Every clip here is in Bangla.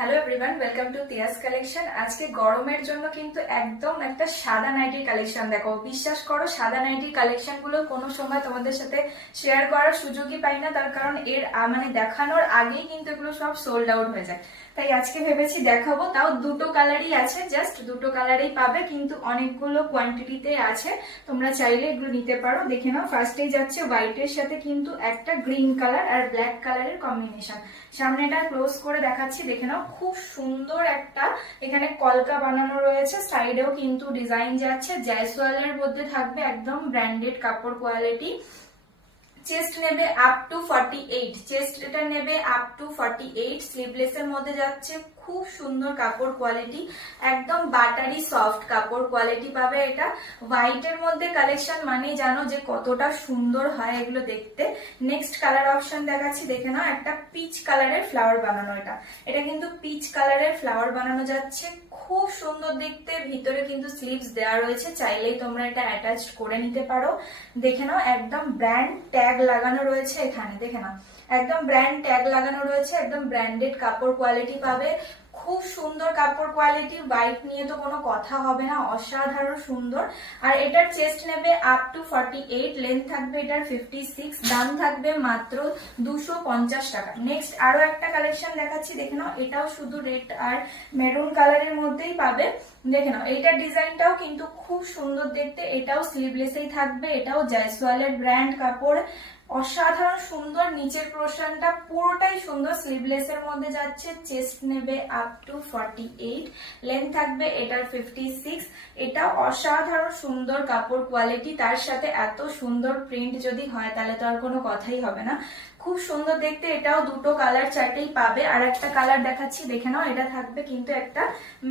Hello everyone, welcome to Tias collection. আজকে গরমের জন্য কিন্তু একদম একটা সাদা নাইটির কালেকশন দেখো। বিশ্বাস করো, সাদা নাইটির কালেকশন গুলো কোনো সময় তোমাদের সাথে শেয়ার করার সুযোগই পাই না, তার কারণ এর মানে দেখানোর আগেই কিন্তু এগুলো সব সোল্ড আউট হয়ে যায়। তাই আজকে ভেবেছি দেখাবো, তাও দুটো কালারই আছে, জাস্ট দুটো কালারেই পাবে, কিন্তু অনেকগুলো কোয়ান্টিটিতে আছে। তোমরা চাইলে এগুলো নিতে পারো। দেখে নাও, ফার্স্টেই যাচ্ছে হোয়াইটের সাথে কিন্তু একটা গ্রিন কালার আর ব্ল্যাক কালারের কম্বিনেশন। সামনেটা ক্লোজ করে দেখাচ্ছি, দেখে নাও, খুব সুন্দর একটা এখানে কলকা বানানো রয়েছে। সাইডেও কিন্তু ডিজাইন যাচ্ছে, জয়সওয়ালের মধ্যে থাকবে, একদম ব্র্যান্ডেড কাপড় কোয়ালিটি। চেস্ট নেবে আপ টু 48, চেস্ট এটা নেবে আপ টু 48। স্লিভলেস এর মধ্যে যাচ্ছে, খুব সুন্দর কাপড় কোয়ালিটি, একদম বাটারি সফট কাপড় কোয়ালিটি পাবে। এটা হোয়াইটের মধ্যে কালেকশন মানে জানো যে কতটা সুন্দর হয় এগুলো দেখতে। নেক্সট কালার অপশন দেখাচ্ছি, দেখে নাও, একটা পিচ কালারের ফ্লাওয়ার বানানো। এটা কিন্তু পিচ কালারের ফ্লাওয়ার বানানো যাচ্ছে, খুব সুন্দর দেখতে। ভিতরে কিন্তু স্লিভস দেওয়া রয়েছে, চাইলেই তোমরা এটা অ্যাটাচ করে নিতে পারো। দেখে নাও, একদম ব্র্যান্ড ট্যাগ লাগানো রয়েছে এখানে, দেখে নাও, একদম ব্র্যান্ড ট্যাগ লাগানো রয়েছে, একদম ব্র্যান্ডেড কাপড় কোয়ালিটি পাবে। খুব সুন্দর কাপড় কোয়ালিটি, হোয়াইট নিয়ে তো কোনো কথা হবে না, অসাধারণ সুন্দর। আর এটার চেস্ট নেবে আপ টু 48, লেন্থ থাকবে এটার 56, দাম থাকবে মাত্র 250 টাকা। নেক্সট আরো একটা কালেকশন দেখাচ্ছি, দেখে নাও, এটাও শুধু রেড আর মেরুন কালারের মধ্যেই পাবে। দেখে নাও, এইটার ডিজাইনটাও কিন্তু খুব সুন্দর দেখতে, এটাও স্লিভলেসেই থাকবে, এটাও জয়সওয়ালের ব্র্যান্ড কাপড়, অসাধারণ সুন্দর। নিচের পোর্শনটা পুরোটাই সুন্দর, স্লিভলেস এর মধ্যে যাচ্ছে। চেস্ট নেবে আপ টু 48, লেন্থ থাকবে এটার 56। এটাও অসাধারণ সুন্দর কাপড় কোয়ালিটি, তার সাথে এত সুন্দর প্রিন্ট যদি হয় তাহলে তো আর কোনো কথাই হবে না। খুব সুন্দর দেখতে, এটাও দুটো কালার চারটেই পাবে। আর একটা কালার দেখাচ্ছি, দেখে নাও, এটা থাকবে কিন্তু একটা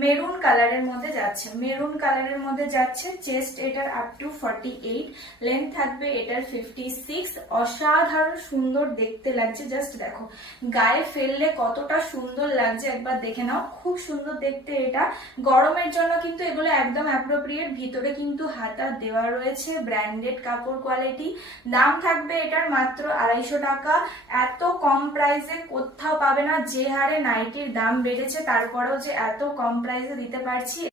মেরুন কালারের মধ্যে যাচ্ছে, মেরুন কালারের মধ্যে যাচ্ছে। চেস্ট এটার আপ টু 48, লেন্থ থাকবে এটার 56। অসাধারণ সুন্দর দেখতে লাগছে, জাস্ট দেখো গায়ে ফেললে কতটা সুন্দর লাগছে, একবার দেখে নাও, খুব সুন্দর দেখতে। এটা গরমের জন্য কিন্তু এগুলো একদম অ্যাপ্রোপ্রিয়েট। ভিতরে কিন্তু হাতা দেওয়া রয়েছে, ব্র্যান্ডেড কাপড় কোয়ালিটি। দাম থাকবে এটার মাত্র 250 টাকা। এত কম প্রাইসে কোথাও পাবে না। যে হারে নাইটির দাম বেড়েছে, তারপরেও যে এত কম প্রাইসে দিতে পারছি,